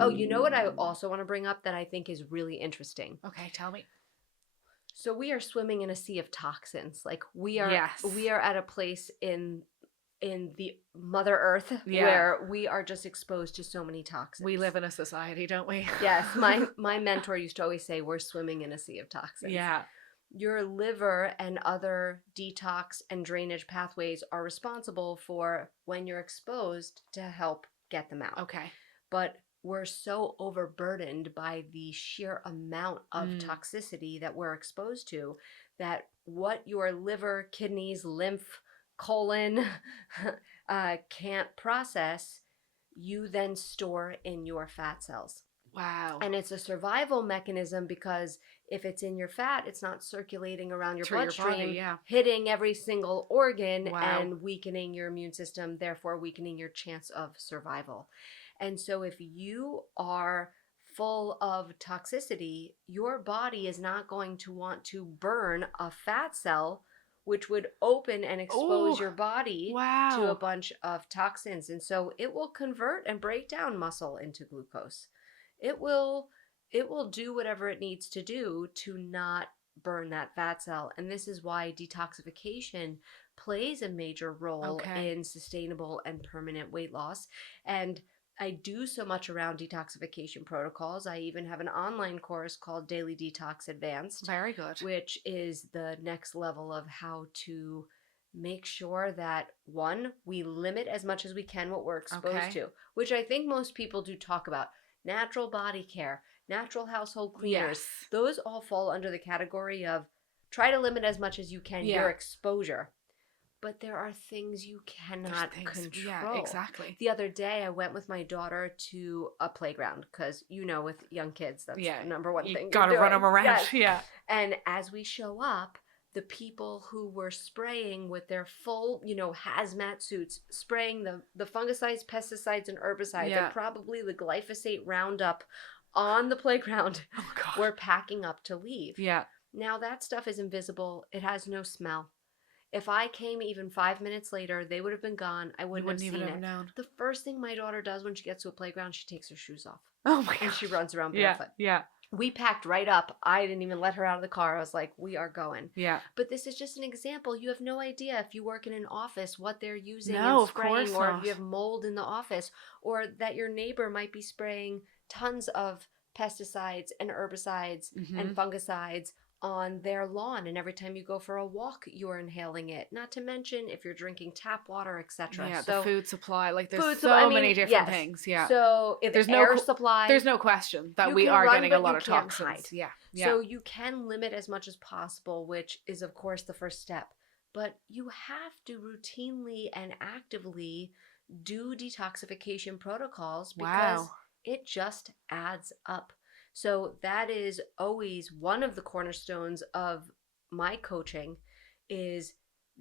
Oh, you know what I also want to bring up that I think is really interesting? Okay, tell me. So we are swimming in a sea of toxins. Like Yes. we are at a place in the Mother Earth Yeah. where we are just exposed to so many toxins. We live in a society, don't we? Yes, my mentor used to always say we're swimming in a sea of toxins. Yeah. Your liver and other detox and drainage pathways are responsible for when you're exposed to help get them out. Okay. But we're so overburdened by the sheer amount of toxicity that we're exposed to that what your liver, kidneys, lymph, colon can't process, you then store in your fat cells. Wow. And it's a survival mechanism because if it's in your fat, it's not circulating around your Through your bloodstream, body, yeah. hitting every single organ Wow. and weakening your immune system, therefore weakening your chance of survival. And so if you are full of toxicity, your body is not going to want to burn a fat cell, which would open and expose your body to a bunch of toxins. And so it will convert and break down muscle into glucose. It will do whatever it needs to do to not burn that fat cell. And this is why detoxification plays a major role in sustainable and permanent weight loss. And I do so much around detoxification protocols. I even have an online course called Daily Detox Advanced. Very good. Which is the next level of how to make sure that, one, we limit as much as we can what we're exposed to, which I think most people do talk about. Natural body care, natural household cleaners. Yes. Those all fall under the category of try to limit as much as you can your exposure. But there are things you cannot control. Yeah, exactly. The other day, I went with my daughter to a playground because, with young kids, that's the number one thing. You gotta run them around. Yes. Yeah. And as we show up, the people who were spraying with their full, hazmat suits, spraying the fungicides, pesticides, and herbicides, and probably the glyphosate Roundup on the playground, were packing up to leave. Yeah. Now that stuff is invisible. It has no smell. If I came even 5 minutes later, they would have been gone. I wouldn't have seen even it. have known. The first thing my daughter does when she gets to a playground, she takes her shoes off. Oh my god. And she runs around barefoot. Yeah. We packed right up. I didn't even let her out of the car. I was like, we are going. Yeah. But this is just an example. You have no idea if you work in an office what they're using No, and spraying, of course or not. if you have mold in the office, or that your neighbor might be spraying tons of pesticides and herbicides and fungicides on their lawn, and every time you go for a walk you're inhaling it, not to mention if you're drinking tap water, etc. Yeah, so the food supply, like there's many different things. Yeah. So if there's air supply, there's no question that we are getting a lot of toxins. Hide. Yeah. So you can limit as much as possible, which is of course the first step, but you have to routinely and actively do detoxification protocols because it just adds up. So that is always one of the cornerstones of my coaching, is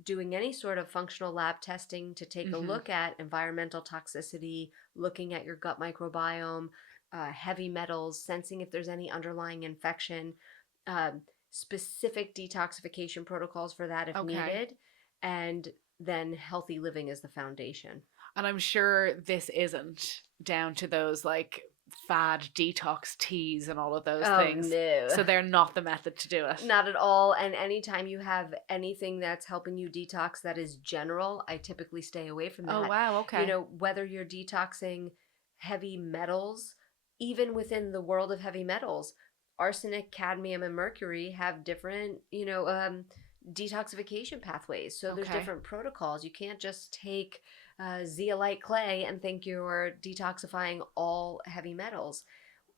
doing any sort of functional lab testing to take a look at environmental toxicity, looking at your gut microbiome, heavy metals, sensing if there's any underlying infection, specific detoxification protocols for that if needed, and then healthy living is the foundation. And I'm sure this isn't down to those like fad detox teas and all of those things. No. So they're not the method to do it. Not at all. And anytime you have anything that's helping you detox that is general, I typically stay away from that. Oh, wow. Okay. Whether you're detoxing heavy metals, even within the world of heavy metals, arsenic, cadmium, and mercury have different, detoxification pathways. So there's different protocols. You can't just take zeolite clay and think you're detoxifying all heavy metals.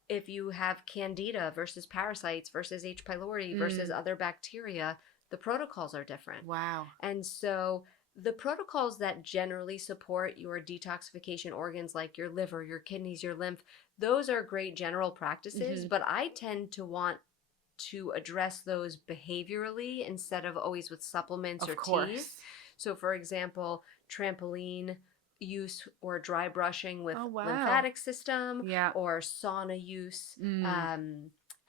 If you have candida versus parasites versus H. pylori versus other bacteria, the protocols are different. Wow. And so the protocols that generally support your detoxification organs, like your liver, your kidneys, your lymph, those are great general practices, but I tend to want to address those behaviorally instead of always with supplements or teas. So for example, trampoline use or dry brushing with lymphatic system, or sauna use,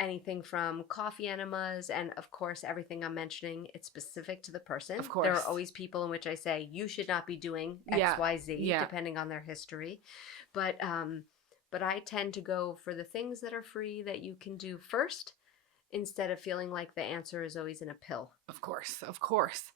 anything from coffee enemas, and of course everything I'm mentioning, it's specific to the person. Of There course. are always people in which I say you should not be doing Yeah. XYZ, Yeah. depending on their history. But I tend to go for the things that are free that you can do first, instead of feeling like the answer is always in a pill. Of course. Of course.